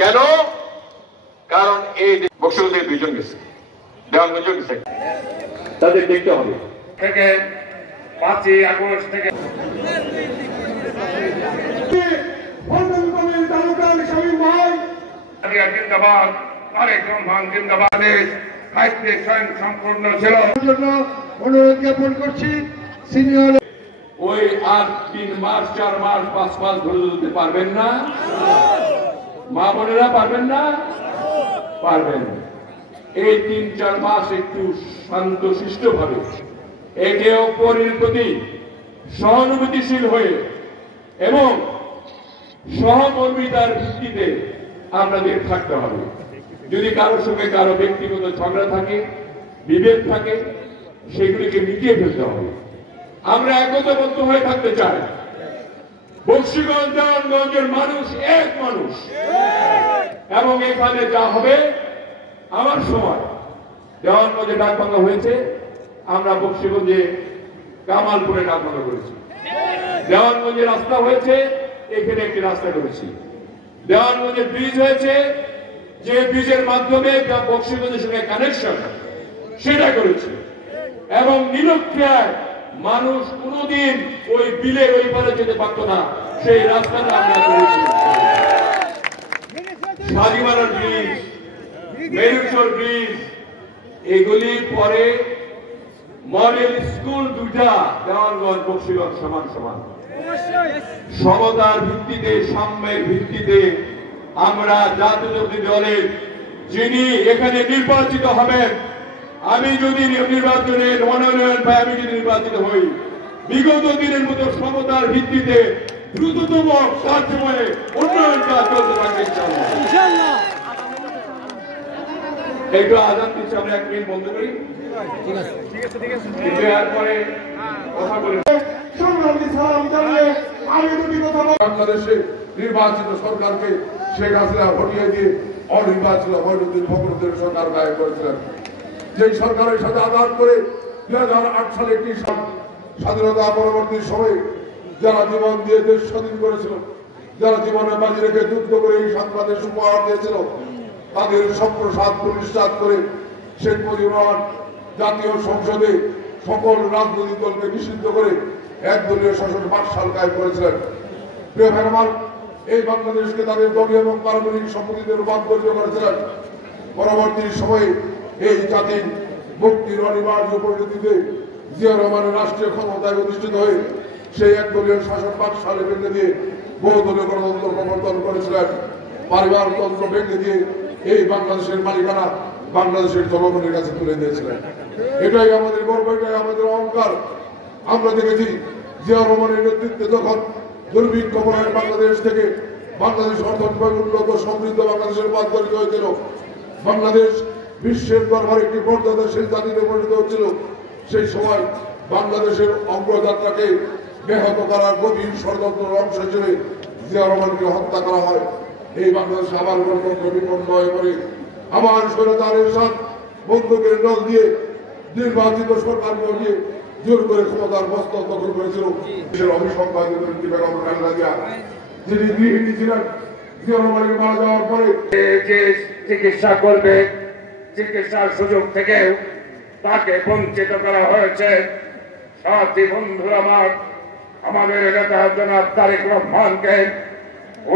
কেন? কারণ এই বক্সিগঞ্জে দুইজন গেছে, দেওয়ানগঞ্জও গেছে, তাদের দেখতে হবে। থেকে 5ই আগস্ট থেকে জিন্দাবাদ, তারেক রহমান জিন্দাবাদের দায়িত্বে স্বয়ং সম্পূর্ণ ছিল জন্য অনুরোধ জ্ঞাপন করছি সিনিয়র ওই আর 3 মাস 4 মাস 5 মাস ধরে দিতে পারবেন না, মা বোনেরা পারবেন না, পারবেন। এই 3-4 মাস একটু শান্তশিষ্ট ভাবে একে অপরের প্রতি সহানুভূতিশীল হয়ে এবং সহকর্মিতার ভিত্তিতে আপনাদের থাকতে হবে। যদি কারোর সঙ্গে কারো ব্যক্তিগত ঝগড়া থাকে, বিভেদ থাকে, সেগুলিকে মিটিয়ে ফেলতে হবে। আমরা একতাবদ্ধ হয়ে থাকতে চাই। বক্সিগঞ্জ দেওয়ানগঞ্জের মানুষ এক মানুষ, এবং এখানে যা হবে আমার সময় দেওয়ানগঞ্জে ডাকবাংলা হয়েছে, আমরা বক্সিগঞ্জে কামালপুরে ডাকবাংলা করেছি। দেওয়ানগঞ্জে রাস্তা হয়েছে, এখানে একটি রাস্তা করেছি। দেওয়ানগঞ্জে ব্রিজ হয়েছে, যে ব্রিজের মাধ্যমে বক্সিগঞ্জের সঙ্গে কানেকশন সেটা করেছি। এবং নিরক্ষায় মানুষ কোনদিন ওই বিলের ওই পারে যেতে পারত না, সেই রাস্তাটা আমরা করেছি। শাদিমারার ব্রিজ, মেরুচর ব্রিজ, এগুলি পরে মডেল স্কুল দুটা দেওয়ানগঞ্জ বক্সিগঞ্জ সমান সমান। সমতার ভিত্তিতে, সাম্যের ভিত্তিতে আমরা জাতীয়তাবাদী দলের যিনি এখানে নির্বাচিত হবেন, আমি যদি নির্বাচনে মনোনয়ন পাই, আমি যদি নির্বাচিত হই, বিগত দিনের মতো সমতার ভিত্তিতে দ্রুততম কার্যক্রমে উন্নয়ন কাজ চলতে থাকবে ইনশাআল্লাহ। একটু আজান দিচ্ছি, আমরা 1 মিনিট বন্ধ করি, এরপরে কথা বলি। বাংলাদেশে নির্বাচিত সরকারকে শেখ হাসিনা হটিয়ে দিয়ে অনির্বাচিত মঈনুদ্দিন ফখরুদ্দিন সরকার গায়ে করেছিলেন। যে সরকারের সাথে আঘাত করে 2008 সালে একটি স্বাধীনতা পরবর্তী সময়ে যারা জীবন দিয়ে দেশ স্বাধীন করেছিল, যারা জীবনে বাজি রেখে যুদ্ধ করে এই বাংলাদেশ উপহার দিয়েছিল, তাদের সম্প্রসাদ প্রতিষ্ঠাত করে শেখ মুজিবুর রহমান জাতীয় সংসদে সকল রাজনৈতিক দলকে নিষিদ্ধ করে একদলীয় শাসন 5 সাল কায়েম করেছিলেন। প্রিয় ভাই আমার, এই বাংলাদেশকে তাদের দলীয় এবং পারমাণবিক সম্পত্তিতে রূপান্তরিত করেছিলেন। পরবর্তী সময়ে এই জাতির মুক্তির অনিবার্য পরিণতিতে জিয়া রহমানের রাষ্ট্রীয় ক্ষমতায় প্রতিষ্ঠিত হয়ে সেই একদলীয় শাসন 5 সালে ভেঙে দিয়ে বহুদলীয় গণতন্ত্র প্রবর্তন করেছিলেন। পারিবারতন্ত্র ভেঙে দিয়ে এই বাংলাদেশের মালিকানা বাংলাদেশের জনগণের কাছে তুলে দিয়েছিলেন। এটাই আমাদের গর্ব, এটাই আমাদের অহংকার। আমরা দেখেছি জিয়া রহমানের নেতৃত্বে যখন দুর্ভিক্ষ পরায়ণ বাংলাদেশ থেকে বাংলাদেশ অর্থনৈতিকভাবে উন্নত সমৃদ্ধ বাংলাদেশের পথ গঠিত হয়েছিল, বাংলাদেশ বিশ্বের দরবারে একটি মর্যাদাশীল জাতিতে পরিণত হচ্ছিল, সেই সময় বাংলাদেশের অগ্রযাত্রাকে ব্যাহত করার গভীর ষড়যন্ত্রের অংশ হিসেবে জিয়া রহমানকে হত্যা করা হয়। এই বাংলাদেশে আবার গণতন্ত্র বিপন্ন হয়ে পড়ে, আবার স্বৈরাচারের সাথে বন্দুকের নল দিয়ে নির্বাচিত সরকার নিয়ে জোর করে ক্ষমতার বস্ত্র দখল করেছিল। দেশের অভিসংবাদিত বেগম খালেদা জিয়া, যিনি গৃহিণী ছিলেন, জিয়া রহমানের মারা যাওয়ার পরে যে চিকিৎসা করবে, চিকিৎসার সুযোগ থেকেও তাকে বঞ্চিত করা হয়েছে। সাথী বন্ধুরা আমার, আমাদের নেতা জনাব তারেক রহমানকে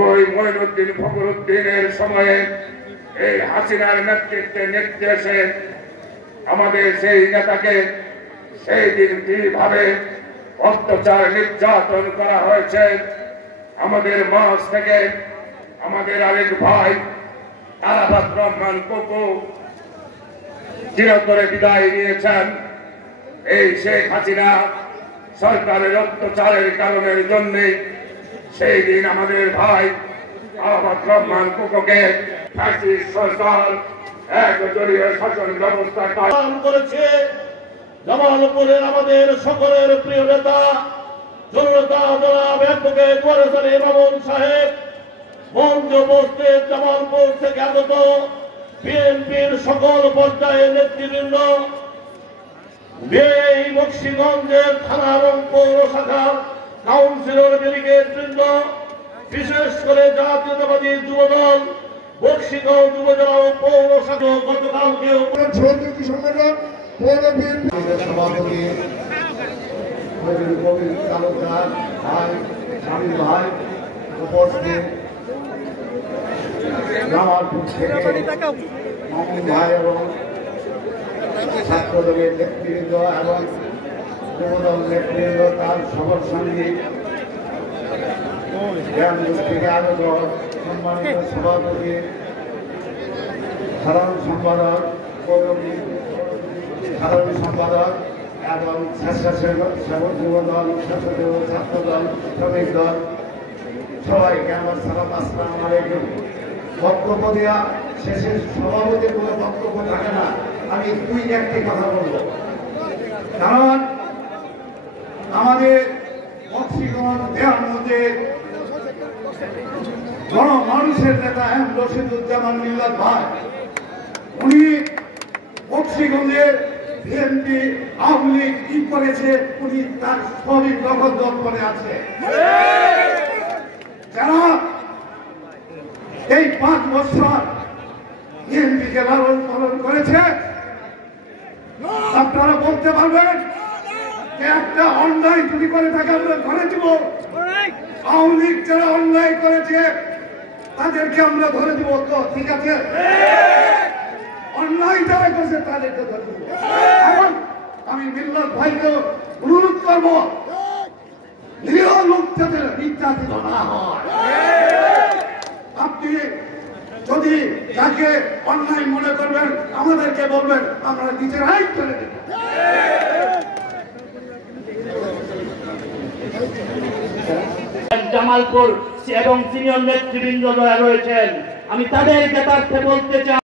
ওই মঈনুদ্দিন ফখরুদ্দিনের সময়ে এই হাসিনার নেতৃত্বে নির্দেশে আমাদের সেই নেতাকে সেই দিন কিভাবে অত্যাচার নির্যাতন করা হয়েছে। আমাদের মাঝ থেকে আমাদের আরেক ভাই আরাফাত রহমান কোকো চিরতরে বিদায় নিয়েছেন। এই শেখ হাসিনা সরকারের অত্যাচারের কারণের জন্য সেই দিন আমাদের ভাই আরাফাত রহমান কোকোকে ফ্যাসিস্ট সরকার একদলীয় শাসন ব্যবস্থা কায়েম করেছে। জামালপুরের আমাদের সকলের প্রিয় নেতা জনতা জনাব অ্যাডভোকেট ওয়ারেস আলী মামুন সাহেব মঞ্চ বসতে জামালপুর থেকে আগত বিএনপির সকল পর্যায়ের নেতৃবৃন্দ, এই বক্সিগঞ্জের থানা এবং পৌর শাখার কাউন্সিলর ব্রিগেড বৃন্দ, বিশেষ করে জাতীয়তাবাদী যুবদল বক্সিগঞ্জ উপজেলা ও পৌর শাসক গতকালকে সহযোগী সংগঠন পৌর বিএনপি সভাপতি কবির তালুকদার ভাই স্বামী ভাই উপস্থিত জামালপুর থেকে মামুন ভাই এবং ছাত্রদলের নেতৃবৃন্দ এবং যুবদল নেতৃবৃন্দ তার সফর সঙ্গী জ্ঞান গোষ্ঠীকে আগত সম্মানিত সভাপতি সাধারণ সম্পাদক সাধারণ সম্পাদক এবং স্বেচ্ছাসেবক যুবদল স্বেচ্ছাসেবক ছাত্রদল শ্রমিক দল সবাইকে আমার সালাম আসসালামু আলাইকুম। বক্তব্য দেওয়া শেষে সভাপতির কোনো বক্তব্য থাকে না, আমি দুই একটি কথা বলবো। কারণ আমাদের বক্সিগঞ্জ দেওয়ার মধ্যে মানুষের নেতা এম রশিদুজ্জামান মিল্লাত ভাই, উনি বক্সিগঞ্জের বিএনপি আওয়ামী লীগ কি করেছে উনি তার সবই দখল করে আছে। যারা এই 5 বছর বিএনপিকে লালন পালন করেছে, আপনারা বলতে পারবেন যে একটা অন্যায় যদি করে থাকে আমরা ধরে দিব। আওয়ামী লীগ যারা অন্যায় করেছে তাদেরকে আমরা ধরে দিব, তো ঠিক আছে, অন্যায় যারা করেছে তাদেরকে ধরে দিব। এখন আমি মিল্লাত ভাইকে অনুরোধ করব, নিরীহ লোক যাতে নির্যাতিত না হয়। আপনি যদি যাকে অন্যায় মনে করবেন আমাদেরকে বলবেন, আমরা নিজেরাই করে দেব। জামালপুর এবং সিনিয়র নেতৃবৃন্দ রয়েছেন, আমি তাদের জ্ঞাতার্থে বলতে চাই